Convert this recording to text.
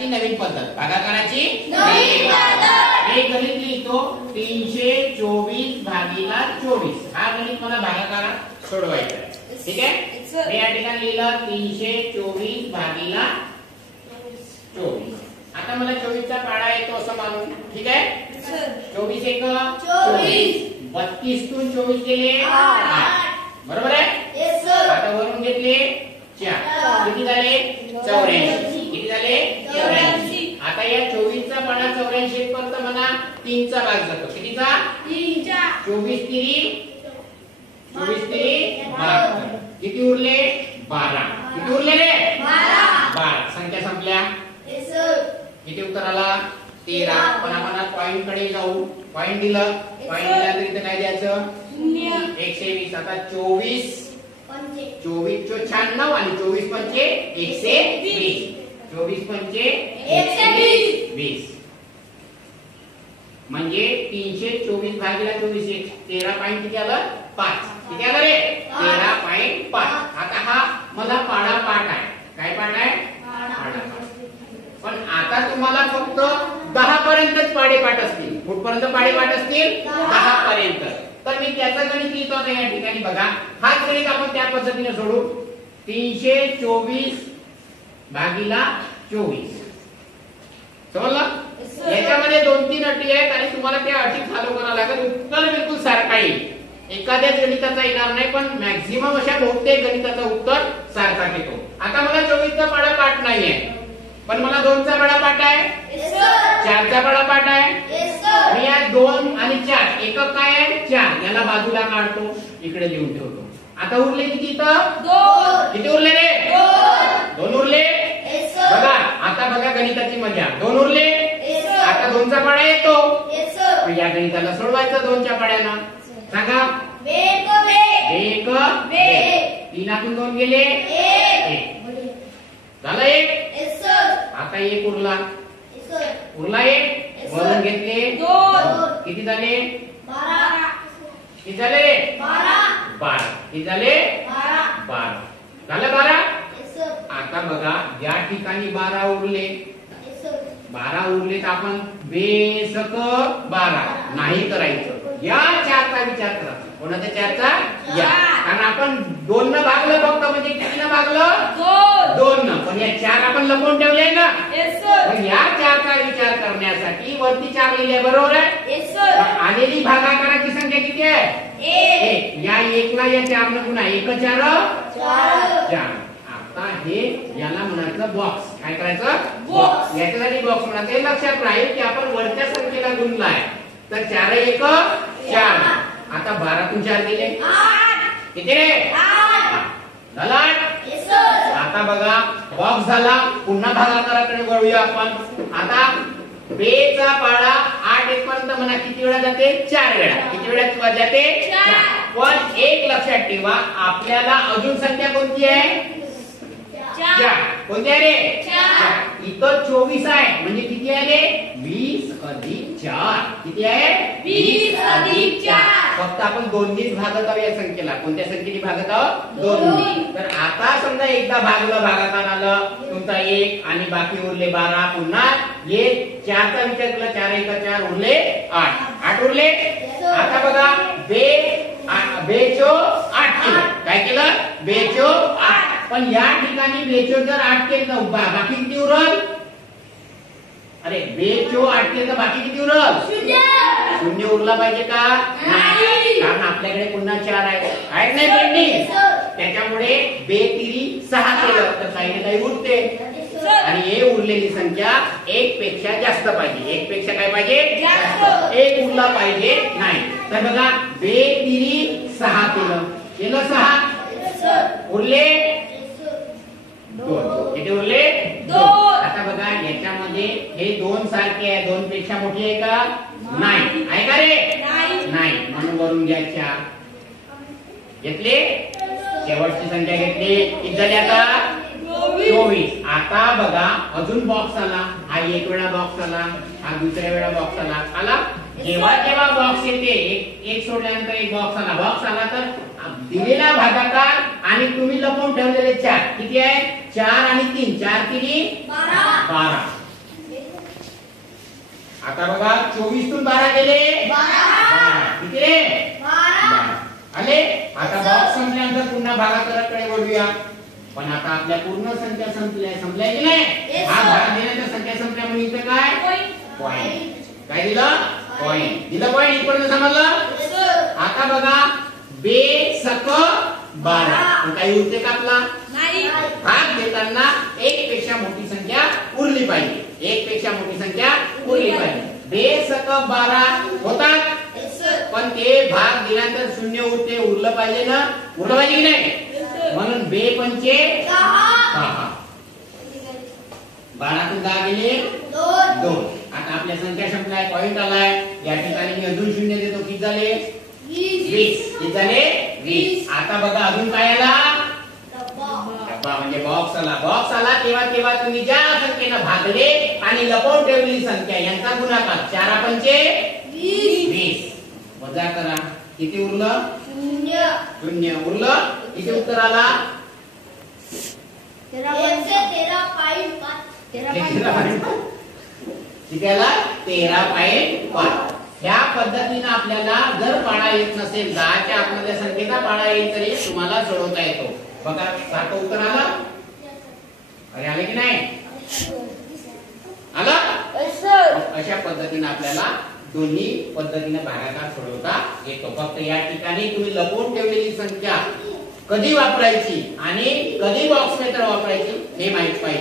भागाकाराची नवीन पद्धत, भागाकाराची नवीन पद्धत। एक गणित लिहितो 324 भागिला 24। हा गणित मला भागाकारात सोडवायचा आहे, ठीक आहे। मी या ठिकाणी लिहिलं 324 भागिला 24। आता मला 24 चा पाडा येतो असं मानून, ठीक आहे। 24 एक 24, 32 तून 24 गेले 8, बरोबर आहे। आता वरून घेतले 4, किती झाले 84, किती झाले 84। आता या 24 चा पाडा 84 पर्यंत म्हणा 3 चा भाग जातो, कितीचा 3 चा। 24 3 72, किती उरले 12, किती उरले रे 12। संख्या संपल्या, किती उत्तर आला 13। पण आपण पॉइंट कडे जाऊ, पॉइंट दिलं, पॉइंट दिल्यानंतर इथे काय द्यायचं 120। आता 24 चो 96 आणि 24 पंचे 120, 24 पंचे 120 म्हणजे 324 भागिले 24, 13 पॉइंट किती आलं 5, किती आलं रे 13.5। आता हा मला पाडा पाठ आहे, काय पाठ आहे पाडा। पण आता तुम्हाला फक्त 10 पर्यंतच पाडेपाठ असतील, कुठपर्यंत पाडेपाठ असतील 10 पर्यंत। तर मी त्याचं गणित लिहितो आता या ठिकाणी बघा। हाच गणित आपण त्या पद्धतीने सोडू, 324 भागिला 24, समजलं। याच्यामध्ये 2-3 अटी आहेत आणि तुम्हाला त्या अटी फॉलो करावं लागेल, उत्तर बिलकुल सारखं येईल। एखाद्याच गणिताचा येणार नाही, पण मॅक्झिमम अशा बहुतेक गणिताचा उत्तर सारखा येतो। आता मला 24 चा पाडा पाठ नाहीये, पण मला 2 चा पाडा पाठ आहे, 4 चा पाडा पाठ आहे। मी या 2 आणि 4 एकक काय आहे 4, याला बाजूला काढतो, इकडे लिहून ठेवतो। आता उरले किती इथं 2, किती उरले रे 2 उरले। बघा आता बघा गणिताची मजा, 2 उरले। आता 2 चा पाडा येतो, या गणिताला सोडवायचं 2 च्या पाड्यानं। सांगा 1 3 2 गेले 1 झालं 1। आता 1 उरला, उरला 1, वरून घेतले 2, किती झाले 12, किती झाले 12, किती झाले 12 झालं 12। आता बघा या ठिकाणी 12 उरले, 12 उरले तर आपण बेसक 12 नाही करायचं, या 4 चा विचार करा। कोणाच्या 4 चा या, कारण आपण 2 न भागलं फक्त, म्हणजे किती न भागलं 2 न, पण या 4 आपण लपवून ठेवले ना। पण या 4 चा विचार करण्यासाठी वरती 4 लिहिले, बरोबर आहे। आलेली भागाकाराची संख्या किती आहे 1, या 1 ला या 4 न गुणा, 1 4 4। आता हे याला म्हणायचं बॉक्स, काय करायचं बॉक्स। याच्यासाठी बॉक्स म्हणायचं, हे लक्षात राहील की आपण वरच्या संख्येला गुणलाय तर 4 1 4। आता 12 तून 4 गेले 8, किती रे 8 झाला 8। आता बघा बॉक्स झाला, पुन्हा भागाकाराकडे वळूया आपण। आता बेचा पाडा 8 1 पर्यंत म्हणा किती वेळा जाते 4 वेळा, किती वेळा जाते 4। पण एक लक्षात ठेवा, आपल्याला अजून संख्या कोणती आहे 4, कोणती आहे रे 4। इथं 24 आहे, म्हणजे किती आहे रे 20 अधिक 4, किती आहे 20 अधिक 4। फक्त आपण 2 नीच भागत आहोत या संख्येला, कोणत्या संख्येने भागत आहोत 2। तर आता समजा एकदा भागलं, भागाकार आलं तुमचा 1 आणि बाकी उरले 12, पुन्हा 1 4 चा विचार केला, 4 1 4 उरले 8 उरले। आता बघा बेचो 8 केलं, काय केलं बेचो 8। पण या ठिकाणी बेचो जर 8 केलं बाकी किती उरल, अरे बेचो 8 केलं बाकी किती उरल 0 उरला पाहिजे का नाही, कारण आपल्याकडे पुन्हा 4 आहे नाही पेंडिंग, त्याच्यामुळे बे 3 6 केलं तर काही ना काही उरते, आणि हे उरलेली संख्या 1 पेक्षा जास्त पाहिजे, 1 पेक्षा काय पाहिजे जास्त, 1 उरला पाहिजे नाही। तर बघा बे 3 6 केलं 6 उरले 2, किती उरले 2। आता बघा याच्यामध्ये हे 2 सारखे आहे, 2 पेक्षा मोठी आहे का नाही, आहे का रे नाही, म्हणून वरून घ्या 4 घेतले, शेवटची संख्या घेतली, किती झाली आता 24। आता बघा अजून बॉक्स आला, हा 1 वेळा बॉक्स आला, हा दुसऱ्या वेळा बॉक्स आला। जेव्हा जेव्हा बॉक्स येते, एक सोडल्यानंतर एक बॉक्स आला तर दिलेला भागाकार आणि तुम्ही लपवून ठेवलेले 4 किती आहे 4 आणि 3, 4 3 12, आता बघा 24 तून 12 गेले 12 किती रे 12 आले. आता बॉक्स संपल्यानंतर पुन्हा भागाकाराकडे वळूया. पण आता आपल्या पूर्ण संख्या संपल्या की नाही. हा भाग दिल्यानंतर संख्या संपल्या म्हणून इथे काय पॉइंट. काय दिलं पॉइंट दिलं. पॉइंट इथपर्यंत समजलं. आता बघा बेसक 12 काही उरते का आपला नाही. भाग देताना एक पेक्षा मोठी संख्या उरली पाहिजे. एक पेक्षा मोठी संख्या उरली पाहिजे. बेसक 12 होतात पण ते भाग दिल्यानंतर शून्य उरते. उरलं पाहिजे ना. उरलं पाहिजे की नाही. म्हणून बे पंचे 10 12 तून 10 गेले 2. आता आपल्या संख्या संपलाय. पॉइंट आलाय. या ठिकाणी मी अजून शून्य देतो. किती झाले 20. किती झाले 20. आता बघा अजून काय आला डब्बा म्हणजे बॉक्स आला. बॉक्स आला तेव्हा तुम्ही ज्या संख्येनं भागले आणि लपवून ठेवलेली संख्या यांचा गुणाकार 4 पंचे 20 वजा करा. किती उरलं शून्य उरलं. किती उत्तर आला 13.5. ह्या पद्धतीने आपल्याला जर पाडा येत नसेल 10च्या आतमधल्या संख्येचा पाडा येईल तरी तुम्हाला सोडवता येतो. बघा सारखं उत्तर आलं. अरे आले की नाही आलं. अशा पद्धतीने आपल्याला दोन्ही पद्धतीने भागाकार सोडवता येतो. फक्त या ठिकाणी तुम्ही लपवून ठेवलेली संख्या कधी वापरायची आणि कधी बॉक्स मेथड वापरायची हे माहित पाहिजे.